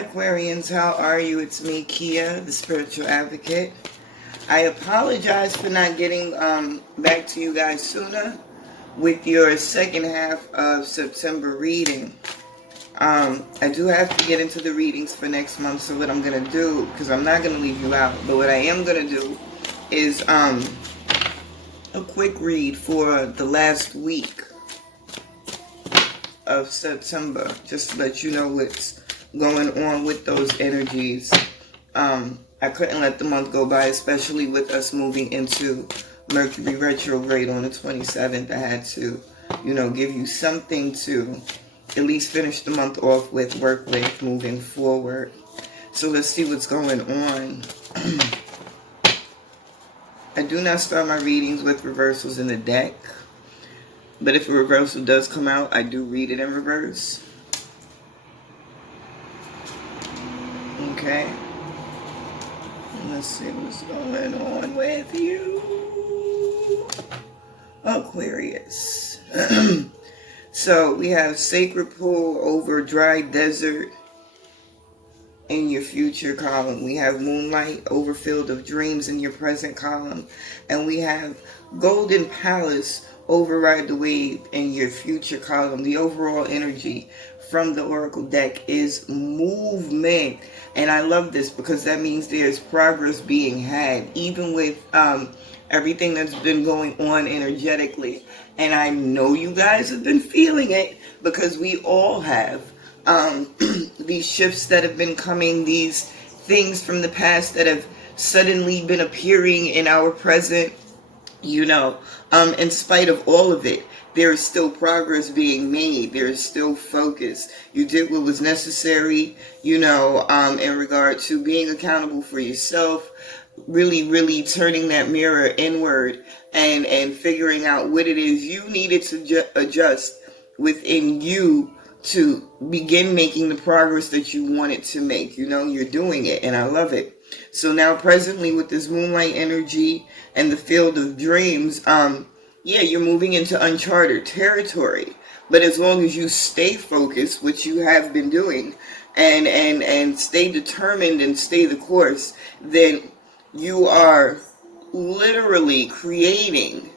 Hi Aquarians, how are you? It's me, Kia, the Spiritual Advocate. I apologize for not getting back to you guys sooner with your second half of September reading. I do have to get into the readings for next month, so what I'm going to do, because I'm not going to leave you out, but what I am going to do is a quick read for the last week of September, just to let you know what's going on with those energies. I couldn't let the month go by, especially with us moving into Mercury retrograde on the 27th. I had to, give you something to at least finish the month off with, work with, moving forward. So let's see what's going on. I do not start my readings with reversals in the deck, but if a reversal does come out, I do read it in reverse. Okay. Let's see what's going on with you, Aquarius. So we have sacred pool over dry desert in your future column. We have moonlight over field of dreams in your present column. And we have golden palace over ride the wave in your future column. The overall energy from the oracle deck is movement. And I love this because that means there's progress being had, even with everything that's been going on energetically. And I know you guys have been feeling it because we all have. These shifts that have been coming, these things from the past that have suddenly been appearing in our present, in spite of all of it, there is still progress being made. There is still focus. You did what was necessary, in regard to being accountable for yourself, really turning that mirror inward and figuring out what it is you needed to adjust within you to begin making the progress that you wanted to make. You're doing it, and I love it. So now presently with this moonlight energy and the field of dreams, you're moving into uncharted territory. But as long as you stay focused, which you have been doing, and stay determined and stay the course, then you are literally creating,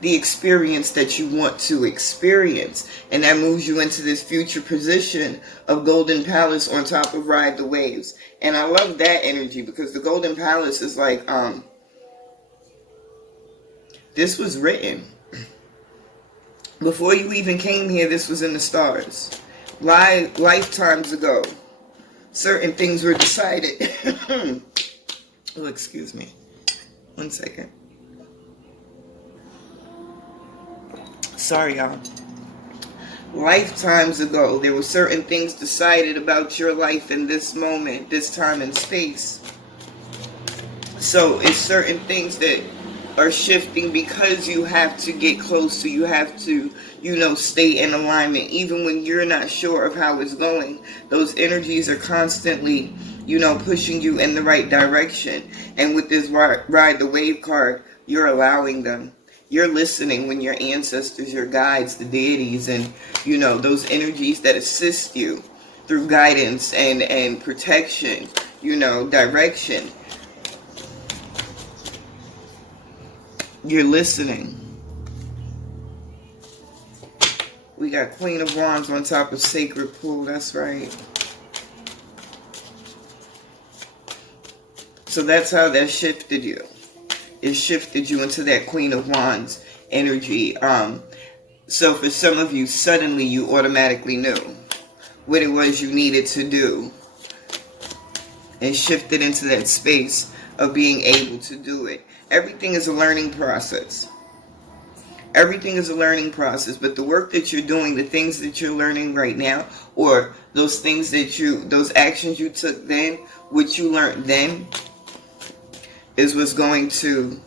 the experience that you want to experience. And that moves you into this future position of Golden Palace on top of Ride the Waves. And I love that energy because the Golden Palace is like, this was written. Before you even came here, this was in the stars. Lifetimes ago, certain things were decided. Oh, excuse me. 1 second. Sorry, y'all. Lifetimes ago, there were certain things decided about your life in this moment, this time and space. So it's certain things that are shifting because you have to get closer. You have to, stay in alignment. Even when you're not sure of how it's going, those energies are constantly, pushing you in the right direction. And with this Ride the Wave card, you're allowing them. You're listening when your ancestors, your guides, the deities, and, those energies that assist you through guidance and protection, direction. You're listening. We got Queen of Wands on top of Sacred Pool. That's right. So that's how that shifted you. It shifted you into that Queen of Wands energy. So for some of you, suddenly you automatically knew what it was you needed to do and shifted into that space of being able to do it. Everything is a learning process. Everything is a learning process, but the work that you're doing, the things that you're learning right now, or those things those actions you took then, what you learned then, is what's going to,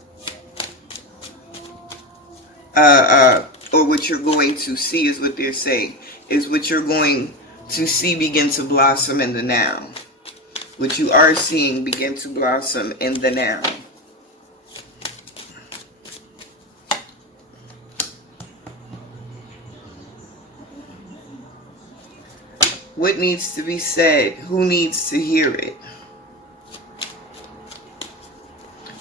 or what you're going to see is what they're saying, is what you're going to see begin to blossom in the now. What you are seeing begin to blossom in the now. What needs to be said? Who needs to hear it?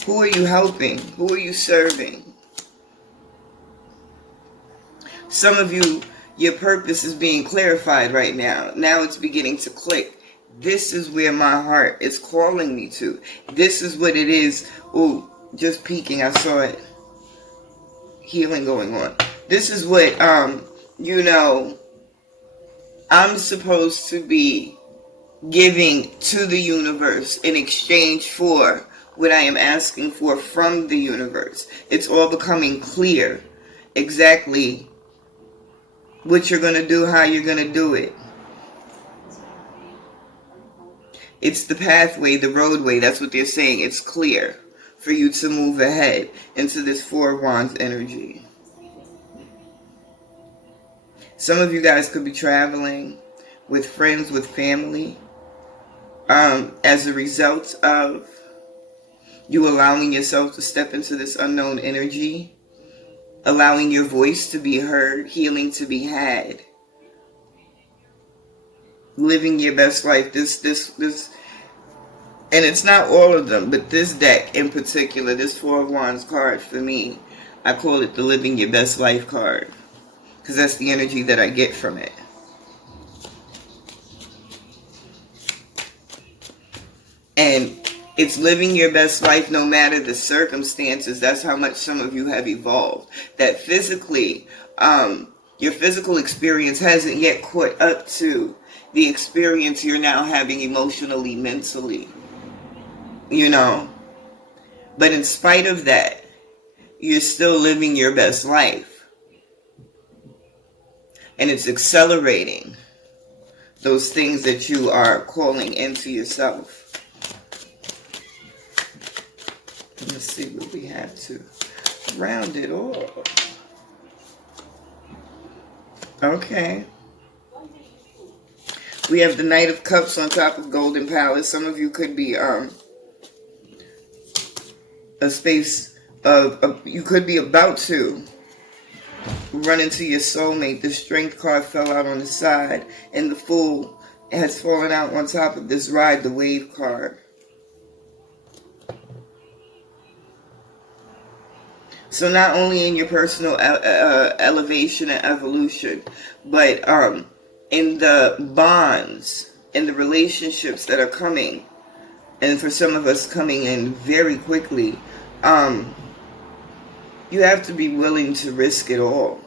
Who are you helping? Who are you serving? Some of you, your purpose is being clarified right now. Now it's beginning to click. This is where my heart is calling me to. This is what it is. Oh, just peeking. I saw it. Healing going on. This is what, you know, I'm supposed to be giving to the universe in exchange for what I am asking for from the universe. It's all becoming clear exactly what you're going to do, how you're going to do it. It's the pathway, the roadway. That's what they're saying. It's clear for you to move ahead into this Four of Wands energy. Some of you guys could be traveling with friends, with family, as a result of you allowing yourself to step into this unknown energy, allowing your voice to be heard, healing to be had, living your best life. This, and it's not all of them, but this deck in particular, this Four of Wands card for me, I call it the Living Your Best Life card, because that's the energy that I get from it. And it's living your best life no matter the circumstances. That's how much some of you have evolved. That physically, your physical experience hasn't yet caught up to the experience you're now having emotionally, mentally. You know. But in spite of that, you're still living your best life. And it's accelerating those things that you are calling into yourself. Let's see what we have to round it off. Okay. We have the Knight of Cups on top of Golden Palace. Some of you could be a space of you could be about to run into your soulmate. The Strength card fell out on the side, and the Fool has fallen out on top of this Ride the Wave card. So not only in your personal elevation and evolution, but in the bonds, in the relationships that are coming, and for some of us coming in very quickly, you have to be willing to risk it all.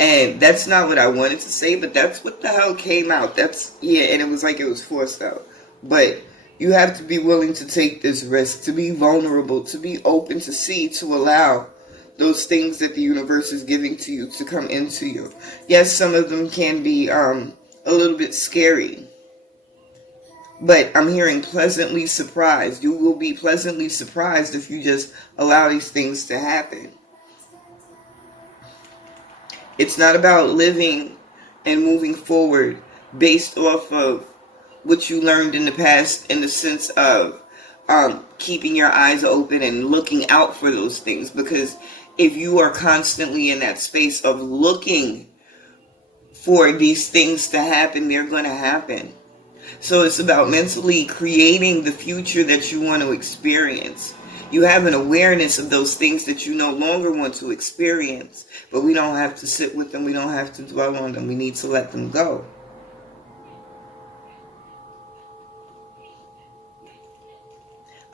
And that's not what I wanted to say, but that's what the hell came out. That's, yeah, and it was like it was forced out. But you have to be willing to take this risk, to be vulnerable, to be open to see, to allow those things that the universe is giving to you to come into you. Yes, some of them can be a little bit scary. But I'm hearing pleasantly surprised. You will be pleasantly surprised if you just allow these things to happen. It's not about living and moving forward based off of what you learned in the past, in the sense of keeping your eyes open and looking out for those things. Because if you are constantly in that space of looking for these things to happen, they're going to happen. So it's about mentally creating the future that you want to experience. You have an awareness of those things that you no longer want to experience, but we don't have to sit with them. We don't have to dwell on them. We need to let them go.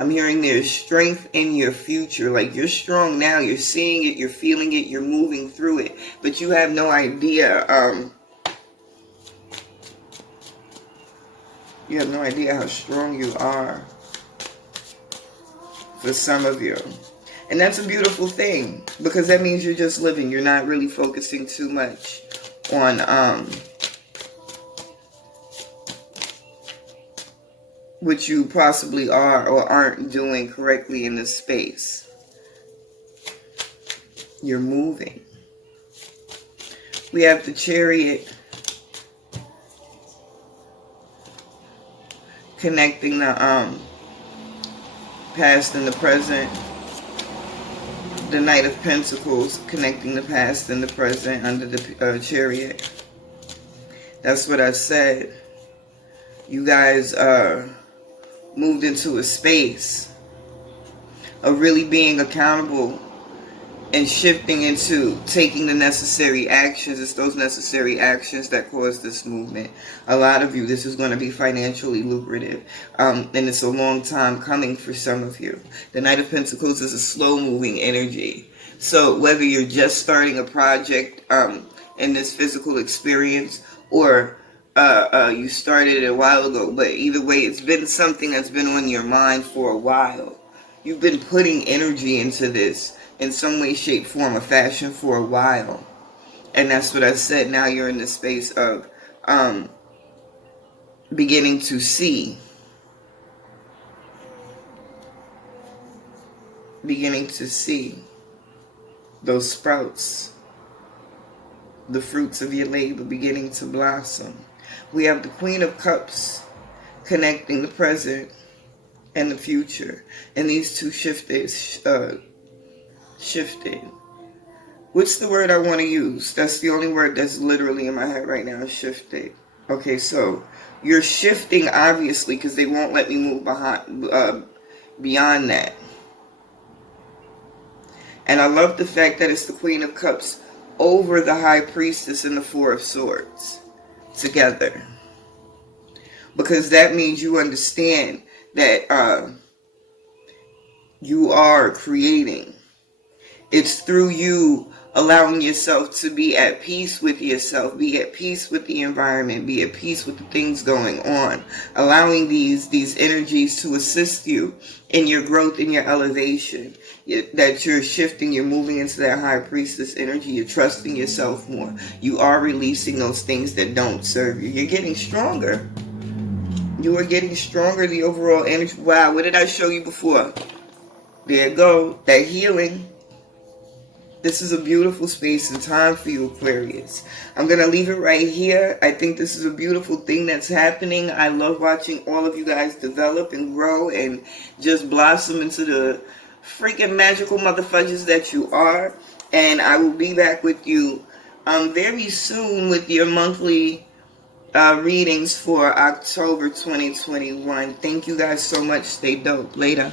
I'm hearing there's strength in your future. Like, you're strong now. You're seeing it. You're feeling it. You're moving through it. But you have no idea. You have no idea how strong you are. For some of you. And that's a beautiful thing. Because that means you're just living. You're not really focusing too much on what you possibly are or aren't doing correctly in this space. You're moving. We have the Chariot connecting the past and the present. The Knight of Pentacles connecting the past and the present under the Chariot. That's what I said. you guys moved into a space of really being accountable and shifting into taking the necessary actions. It's those necessary actions that cause this movement. A lot of you, this is going to be financially lucrative. And it's a long time coming for some of you. The Knight of Pentacles is a slow-moving energy. So whether you're just starting a project in this physical experience, or you started it a while ago, but either way, it's been something that's been on your mind for a while. You've been putting energy into this in some way, shape, form, or fashion for a while. And that's what I said. Now you're in the space of beginning to see. Beginning to see those sprouts, the fruits of your labor beginning to blossom. We have the Queen of Cups connecting the present and the future. And these two shifted. What's the word I want to use? That's the only word that's literally in my head right now, shifted. Okay, so you're shifting, obviously, because they won't let me move beyond that. And I love the fact that it's the Queen of Cups over the High Priestess and the Four of Swords together. Because that means you understand that you are creating. It's through you allowing yourself to be at peace with yourself, be at peace with the environment, be at peace with the things going on, allowing these energies to assist you in your growth, in your elevation, that you're shifting, you're moving into that High Priestess energy, you're trusting yourself more, you are releasing those things that don't serve you, you're getting stronger. You are getting stronger, the overall energy. Wow, what did I show you before? There you go, that healing. This is a beautiful space and time for you, Aquarius. I'm going to leave it right here. I think this is a beautiful thing that's happening. I love watching all of you guys develop and grow and just blossom into the freaking magical motherfudges that you are. And I will be back with you very soon with your monthly readings for October 2021. Thank you guys so much. Stay dope. Later.